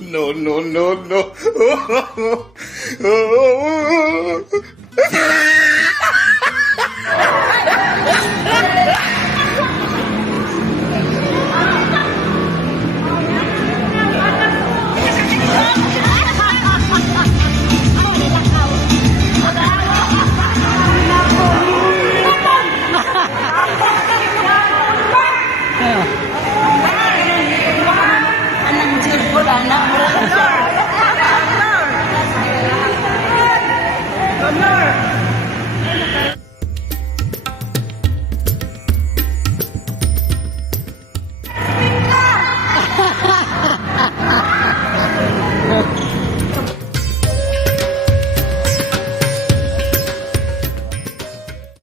no, no, no, no. Oh, oh, oh. Señor.